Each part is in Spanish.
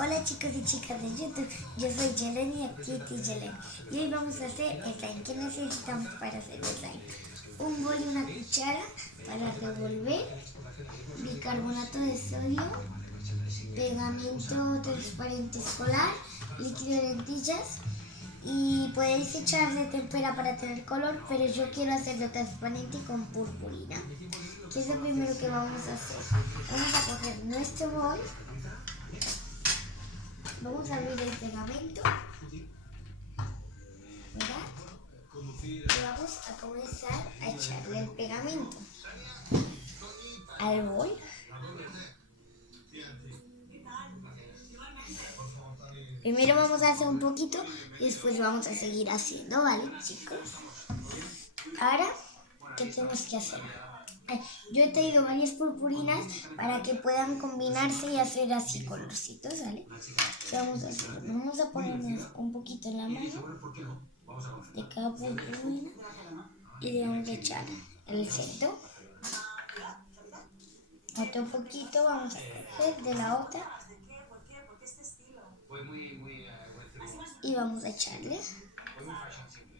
Hola chicos y chicas de YouTube, yo soy Yeleni Activity Yeleni y hoy vamos a hacer slime. ¿Qué necesitamos para hacer slime? Un bol y una cuchara para revolver, bicarbonato de sodio, pegamento transparente escolar, líquido de lentillas y podéis echarle tempera para tener color, pero yo quiero hacerlo transparente con purpurina. ¿Qué es lo primero que vamos a hacer? Vamos a coger nuestro bol. Vamos a abrir el pegamento. Mirad. Y vamos a comenzar a echarle el pegamento al bol. Primero vamos a hacer un poquito y después vamos a seguir haciendo, ¿vale, chicos? Ahora, ¿qué tenemos que hacer? Yo he traído varias purpurinas para que puedan combinarse y hacer así colorcitos, ¿vale? ¿Qué vamos a hacer? Vamos a ponernos un poquito en la mano de cada purpurina y le vamos a echar el centro. Otro poquito vamos a coger de la otra y vamos a echarle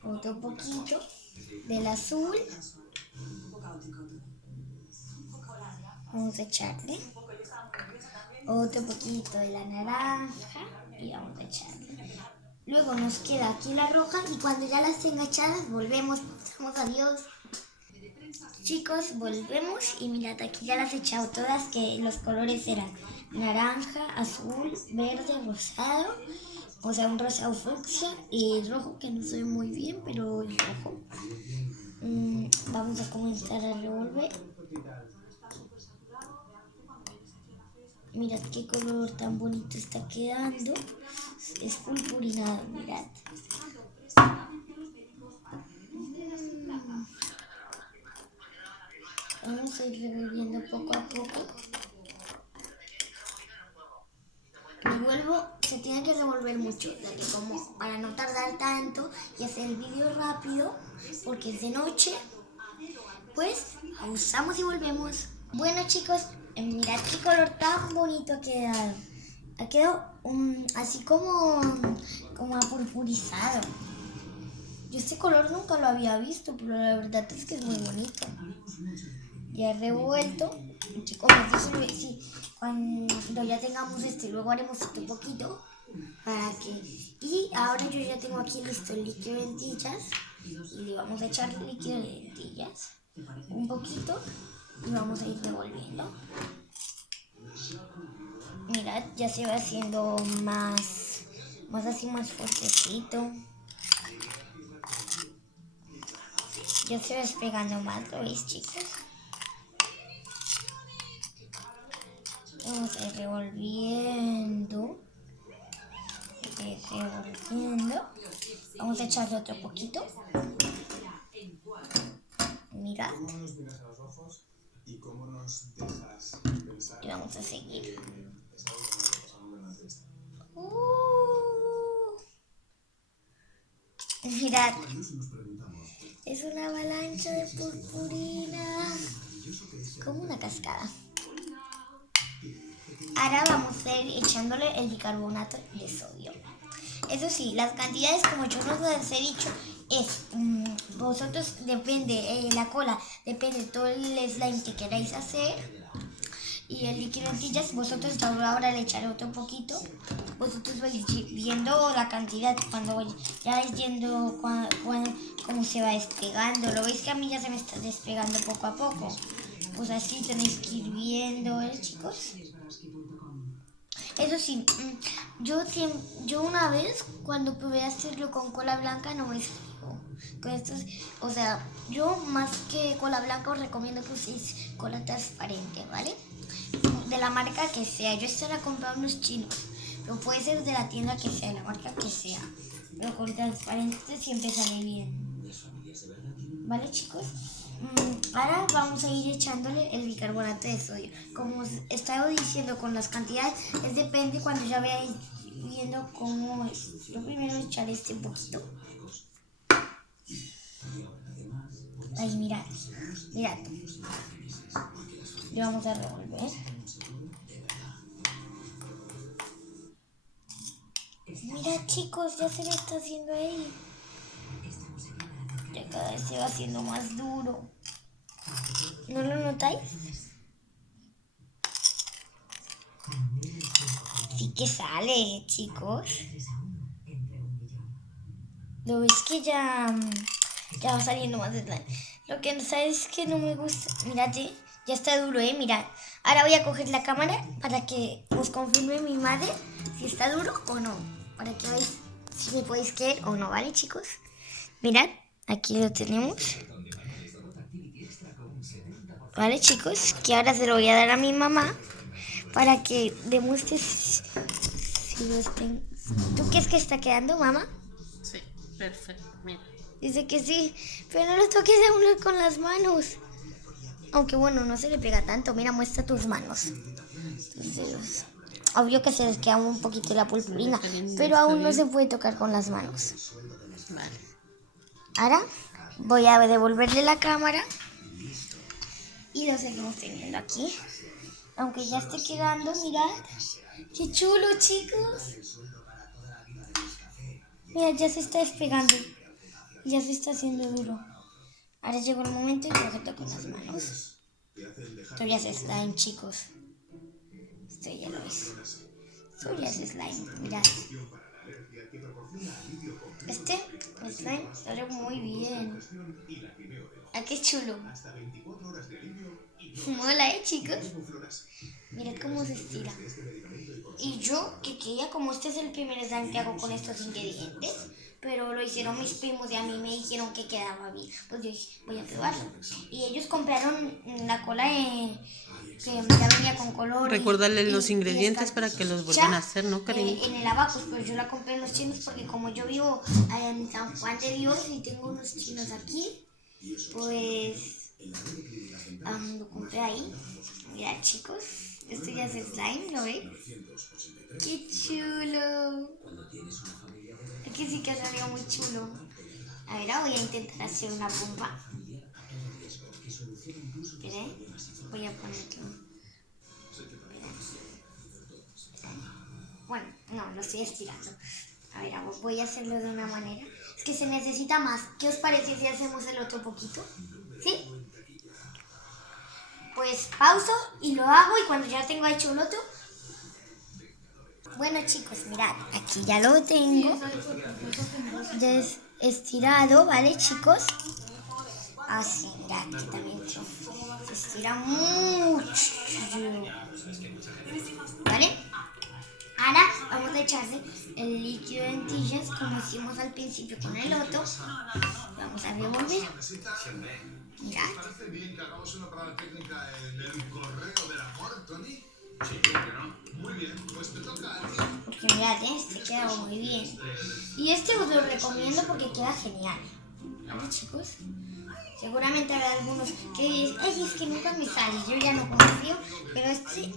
otro poquito del azul. Vamos a echarle otro poquito de la naranja y vamos a echarle. Luego nos queda aquí la roja y cuando ya las tenga echadas volvemos, damos adiós. Chicos, volvemos y mirad, aquí ya las he echado todas, que los colores eran naranja, azul, verde, rosado, o sea un rosado fucsia y rojo, que no se ve muy bien, pero es rojo. Vamos a comenzar a revolver. Mirad qué color tan bonito está quedando. Es purpurinado, mirad. Vamos a ir revolviendo poco a poco. Revuelvo, se tiene que revolver mucho, como para no tardar tanto y hacer el vídeo rápido, porque es de noche. Pues pausamos y volvemos. Bueno chicos, mirad qué color tan bonito ha quedado. Ha quedado así como apurpurizado. Yo este color nunca lo había visto, pero la verdad es que es muy bonito. Ya he revuelto. Chicos, sí, cuando ya tengamos luego haremos un poquito para que... Y ahora yo ya tengo aquí listo el líquido de lentillas y le vamos a echar el líquido de lentillas un poquito y vamos a ir revolviendo. Mirad, ya se va haciendo más así, más fuertecito. Ya se va despegando más, ¿lo veis, chicos? Vamos a ir revolviendo. Vamos a echarle otro poquito. Mirad. Y vamos a seguir. Mirad. Es una avalancha de purpurina. Como una cascada. Ahora vamos a ir echándole el bicarbonato de sodio. Eso sí, las cantidades, como yo no les he dicho, es vosotros depende, la cola depende de todo el slime que queráis hacer. Y el líquido de lentillas, vosotros ahora le echaré otro poquito. Vosotros vais viendo la cantidad cuando ya vais viendo cómo se va despegando. Lo veis que a mí ya se me está despegando poco a poco. Pues así tenéis que ir viendo, chicos. Eso sí, yo una vez cuando probé hacerlo con cola blanca no me salió. Con estos, o sea, yo más que cola blanca os recomiendo que uséis cola transparente, ¿vale? De la marca que sea. Yo esta la compré en unos chinos, pero puede ser de la tienda que sea, de la marca que sea. Pero con transparente siempre sale bien. ¿Vale, chicos? Ahora vamos a ir echándole el bicarbonato de sodio. Como os estaba diciendo con las cantidades, es depende cuando ya veáis viendo cómo es. Yo primero echaré este poquito. Ahí, mirad. Mirad. Le vamos a revolver. Mira, chicos, ya se le está haciendo ahí. Ya cada vez se va haciendo más duro. ¿No lo notáis? Sí que sale, chicos. ¿Lo ves que ya va saliendo más slime? Lo que no sabes es que no me gusta. Mírate, ya está duro, mirad. Ahora voy a coger la cámara para que os confirme mi madre si está duro o no. Para que veáis si me podéis creer o no, ¿vale, chicos? Mirad, aquí lo tenemos. ¿Vale, chicos? Que ahora se lo voy a dar a mi mamá para que demuestre si lo estén. ¿Tú crees que está quedando, mamá? Sí, perfecto, mira. Dice que sí, pero no lo toques a uno con las manos. Aunque bueno, no se le pega tanto. Mira, muestra tus manos. Tus dedos. Obvio que se les queda un poquito la purpurina, pero aún no se puede tocar con las manos. Vale. Ahora voy a devolverle la cámara y lo seguimos teniendo aquí. Aunque ya esté quedando, mirad. ¡Qué chulo, chicos! Mira, ya se está despegando. Ya se está haciendo duro. Ahora llegó el momento y lo toco con las manos. Esto ya es slime, chicos. Esto ya lo es. Esto ya es slime, mirad. Este slime sale muy bien. ¿A qué chulo? Mola, chicos. Mirad cómo se estira. Y yo, que quería, como este es el primer slime que hago con estos ingredientes, pero lo hicieron mis primos y a mí me dijeron que quedaba bien, pues yo dije, voy a probarlo. Y ellos compraron la cola que ya venía con color. Recordarles los ingredientes para que los vuelvan a hacer, ¿no, cariño? En el Abacus, pues yo la compré en los chinos porque como yo vivo en San Juan de Dios y tengo unos chinos aquí, pues lo compré ahí. Mira, chicos, esto ya es slime, ¿lo ves? ¡Qué chulo! Aquí sí que ha salido muy chulo. A ver, ahora voy a intentar hacer una bomba. Espera, voy a ponerlo. Bueno, no, lo estoy estirando. A ver, voy a hacerlo de una manera. Es que se necesita más. ¿Qué os parece si hacemos el otro poquito? ¿Sí? Pues pauso y lo hago y cuando ya tengo hecho el otro. Bueno, chicos, mirad, aquí ya lo tengo. Ya es estirado, ¿vale, chicos? Así, mirad, que también se estira mucho. ¿Vale? Ahora vamos a echarle el líquido de lentillas como hicimos al principio con el otro. Vamos a revolver. Mirad. ¿Parece bien que hagamos una parada técnica en el correo del amor, Tony? Sí, muy bien, pues te toca a ti. Porque mirad, este queda muy bien. Y este os lo recomiendo porque queda genial. ¿Vale, chicos? Seguramente habrá algunos que dicen, ay, es que nunca me sale, yo ya no confío, pero este,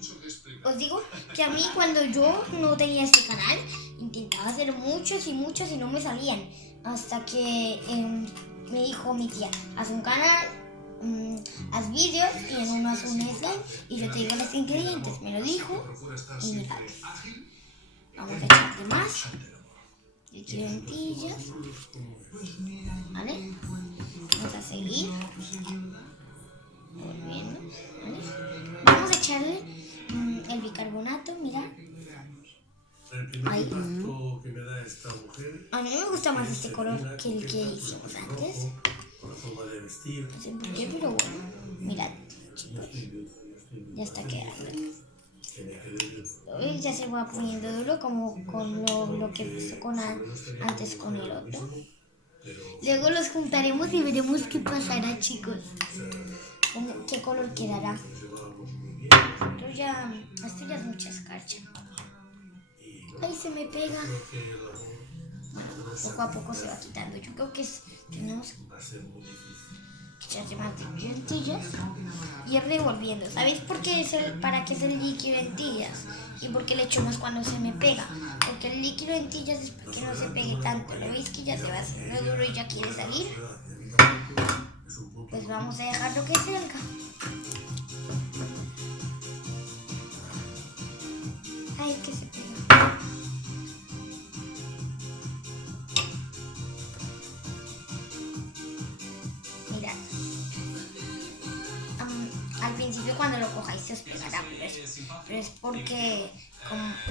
os digo que a mí cuando yo no tenía este canal, intentaba hacer muchos y muchos y no me salían, hasta que me dijo mi tía, haz un canal, haz vídeos y en uno haz un slime y yo te digo los ingredientes, me lo dijo y mirad, vamos a echarle más, líquido de lentillas, ¿vale? Vamos a seguir volviendo, ¿vale? Vamos a echarle el bicarbonato, mira. Ahí. Que me da esta mujer, A mí me gusta más este color que el que hicimos antes. por la forma de vestir. No sé por qué, pero bueno. Mirad, chicos. Ya está quedando. ¿Ves? Ya se va poniendo duro como con lo que pasó antes con el otro. Luego los juntaremos y veremos qué pasará, chicos. ¿Qué color quedará? Esto ya es mucha escarcha. ¡Ay, se me pega! Bueno, poco a poco se va quitando. Yo creo que tenemos que echarle más de lentillas y ir revolviendo. ¿Sabéis por qué para qué es el líquido de lentillas? ¿Y por qué le echo más cuando se me pega? Porque el líquido de lentillas es para que no se pegue tanto. ¿Lo veis que ya se va haciendo duro y ya quiere salir? Pues vamos a dejarlo que salga. Ay, que se pega. se os pegará, pero es porque,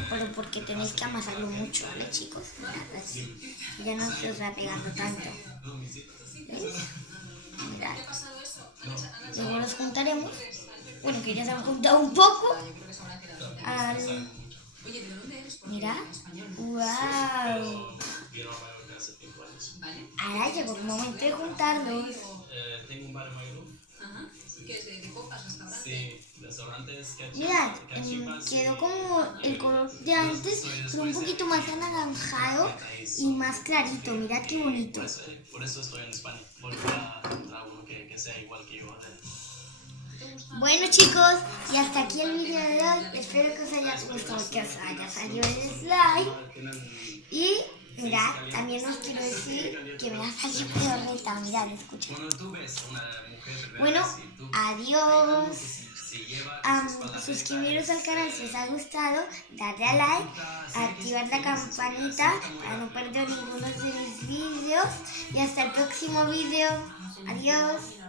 pero porque tenéis que amasarlo mucho, ¿vale, chicos? Mirad, así, ya no se os va pegando tanto. ¿Veis? Mirad. Luego los juntaremos. Bueno, que ya se han juntado un poco. Mirad. ¡Wow! Ahora llegó el momento de juntarlos. Tengo un bar en Magaluf. Ajá. ¿Qué es de copas, restaurante? Sí, restaurantes, ketchup, Mirad, cachipas. quedó como el color de antes, pero un poquito más anaranjado y más clarito. Mirad qué bonito. Por eso estoy en España. Volver a encontrar uno que sea igual que yo. Bueno, chicos, y hasta aquí el vídeo de hoy. Espero que os haya gustado, que os haya salido el slime. Y mirad, también os quiero decir que me ha salido peorreta. Mirad, escucha. Cuando tú ves una mujer Bueno, adiós. si lleva Suscribiros al canal si os ha gustado, darle a like, activar la campanita para no perder ninguno de mis vídeos y hasta el próximo vídeo. Adiós.